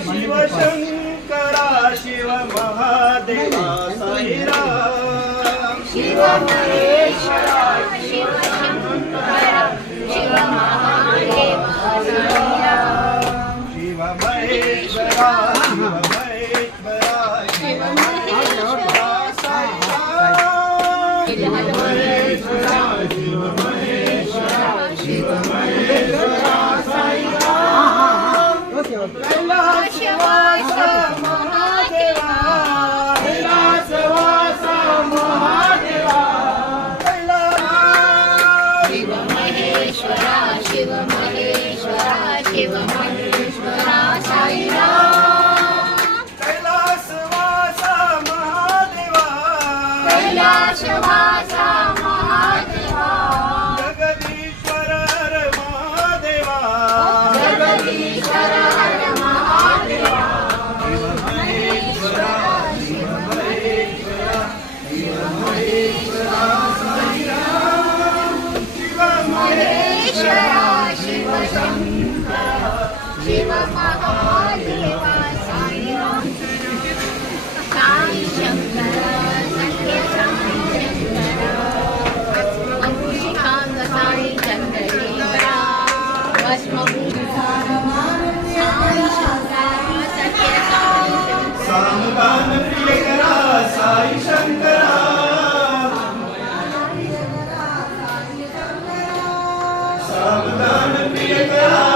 शिवशंकरा Shiv Mahadeva Sairam Shiv Maheshwara Shiv Shankara Shiv Mahadeva Sairam Shiv Maheshwara Shiv Maheshwara Shiv Maheshwara Sairam Shiv Maheshwara Shiv Maheshwara Shiv Maheshwara Sairam कैलासवास Mahadeva कैलासवास Mahadeva Shiv Maheshwara Shiv Maheshwara Shiv Maheshwara Sairam कैलासवास Mahadeva कैलासवास Mahadeva Jagdishwar Mahadeva Jagdishwar Mahadeva Shiv Maheshwara Shiv Maheshwara Shiv Maheshwara Sairam Shiv Maheshwara Shiv Shankara Shiv Mahadeva Sairam Sai Shankara Satya Sai Shankara अंकुशिकांग Sai Chandrasekhara भस्मभूषण Sai Shankara Satya Sai Shankara सामगान प्रियकरा Sai Shankara सामगान प्रियकरा